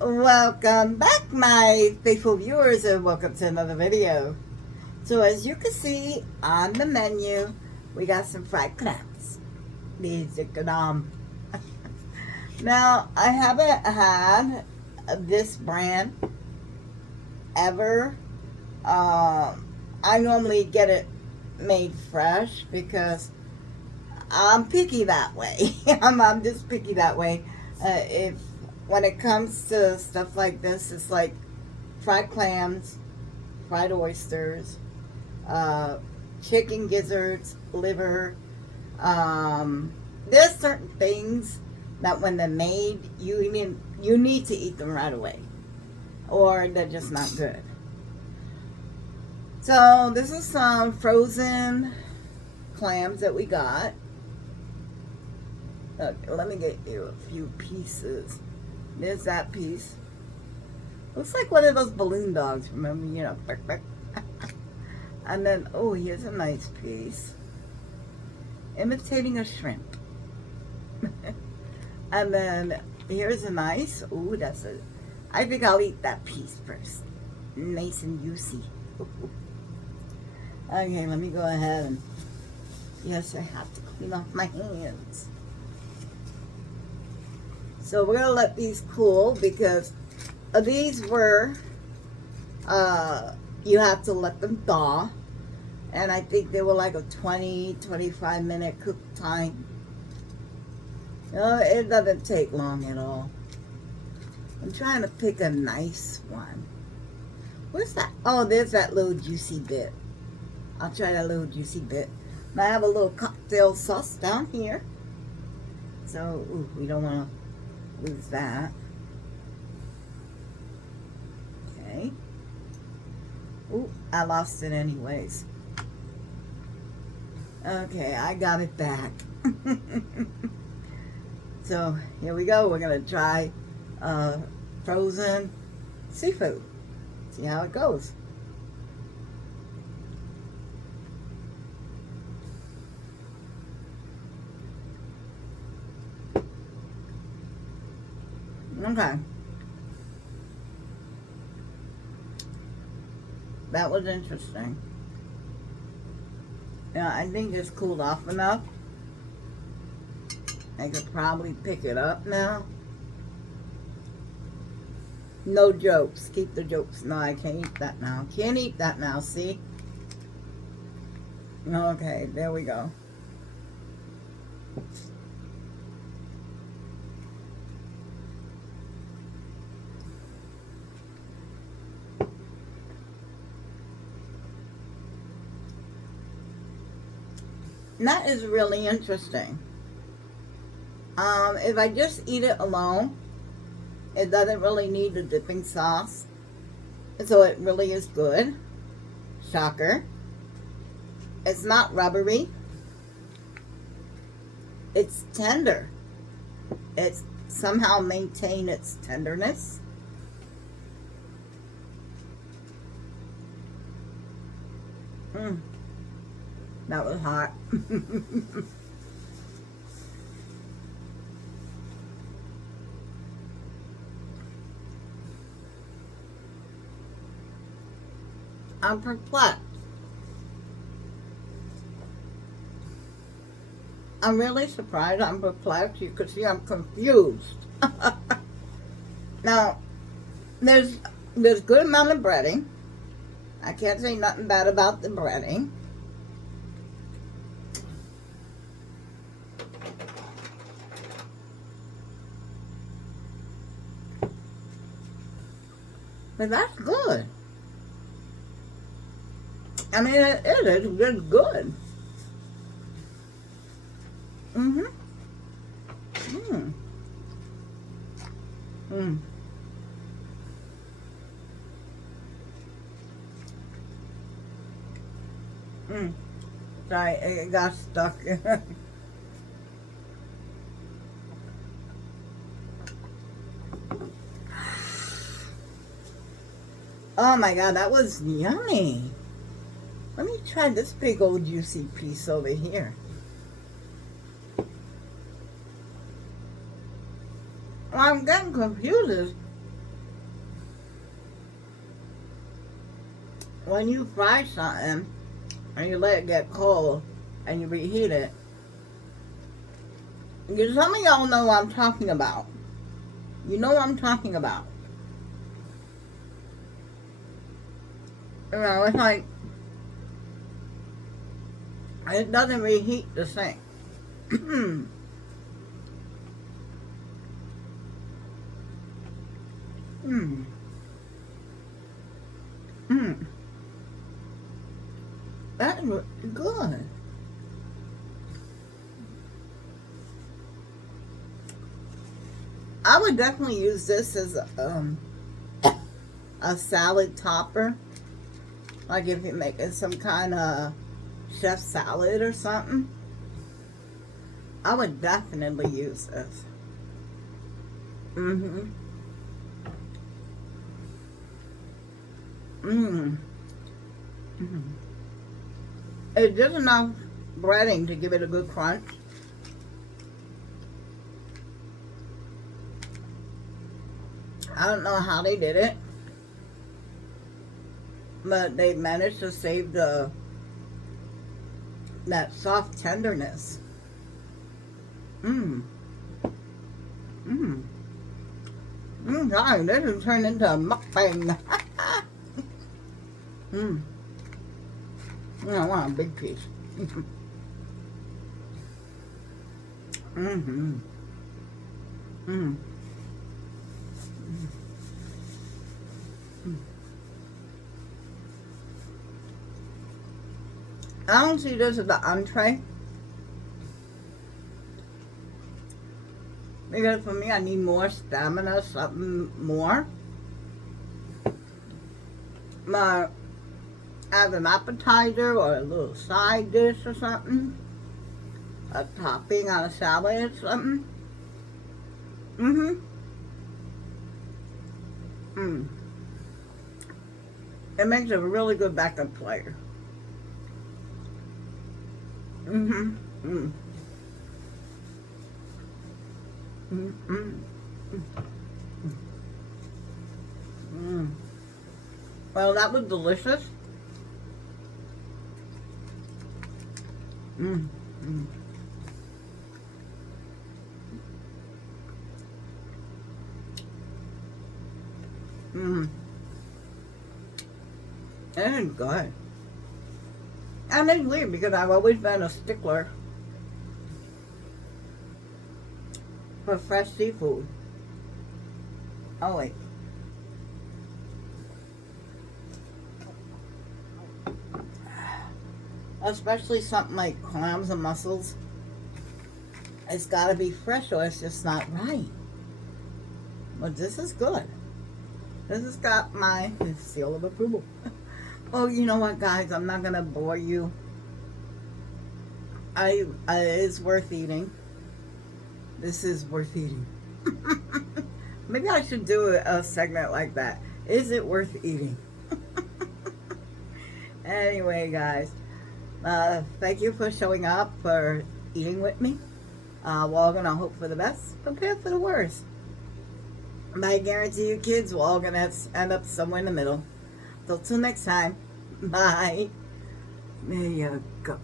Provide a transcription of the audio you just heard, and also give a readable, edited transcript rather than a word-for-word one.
Welcome back, my faithful viewers, and welcome to another video. So as you can see on the menu, we got some fried clams. These are good. Now, I haven't had this brand ever. I normally get it made fresh because I'm picky that way. I'm just picky that way. If when it comes to stuff like this, it's like fried clams, fried oysters, chicken gizzards, liver. There's certain things that when they're made, you need to eat them right away, or they're just not good. So this is some frozen clams that we got. Okay, let me get you a few pieces. There's that piece. Looks like one of those balloon dogs, remember, And then, oh, here's a nice piece. Imitating a shrimp. And then, here's a nice, ooh, I think I'll eat that piece first. Nice and juicy. Okay, let me go ahead and, yes, I have to clean off my hands. So we're going to let these cool because these were, you have to let them thaw. And I think they were like a 20-25 minute cook time. It doesn't take long at all. I'm trying to pick a nice one. What's that? Oh, there's that little juicy bit. I'll try that little juicy bit. And I have a little cocktail sauce down here. So, ooh, we don't want to lose that. Okay. Ooh, I lost it anyways. Okay, I got it back. So, here we go. We're going to try frozen seafood. See how it goes. Okay. That was interesting. Yeah, I think it's cooled off enough. I could probably pick it up now. No jokes. Keep the jokes. No, I can't eat that now. Can't eat that now, see? Okay, there we go. That is really interesting. If I just eat it alone, it doesn't really need the dipping sauce. So it really is good. Shocker. It's not rubbery. It's tender. It's somehow maintained its tenderness. That was hot. I'm perplexed. I'm really surprised. I'm perplexed. You can see I'm confused. Now, there's good amount of breading. I can't say nothing bad about the breading. But that's good. I mean, it is good. Mm-hmm. Sorry, it got stuck. Oh my God, that was yummy. Let me try this big old juicy piece over here. I'm getting confused. when you fry something and you let it get cold and you reheat it, some of y'all know what I'm talking about. You know what I'm talking about. You know, it's like, it doesn't reheat the same. Mm. Mm. That's good. I would definitely use this as a salad topper. Like if you're making some kind of chef salad or something. I would definitely use this. Mm-hmm. Mm. Mm. It's just enough breading to give it a good crunch. I don't know how they did it, but they managed to save that soft tenderness. Mmm. Mmm. Darn, this has turned into a mukbang. Mmm. I want a big piece. Mm-hmm. Mm. I don't see this as the entree. Because for me, I need more stamina, something more. But as an appetizer or a little side dish or something, a topping on a salad or something. Mm-hmm. Mm. It makes a really good backup player. Mm-hmm. Mm. Mm-hmm. Mm. Well, that was delicious. Mm. Mm. Mm. It is good. And it's weird because I've always been a stickler for fresh seafood. Oh wait. Especially something like clams and mussels. It's gotta be fresh or it's just not right. But this is good. This has got my seal of approval. Oh, you know what, guys? I'm not gonna bore you. It's worth eating. This is worth eating. Maybe I should do a segment like that. Is it worth eating? Anyway, guys, thank you for showing up, for eating with me. We're all gonna hope for the best, prepare for the worst. And I guarantee you, kids, we're all gonna end up somewhere in the middle. So till next time, bye. There you go.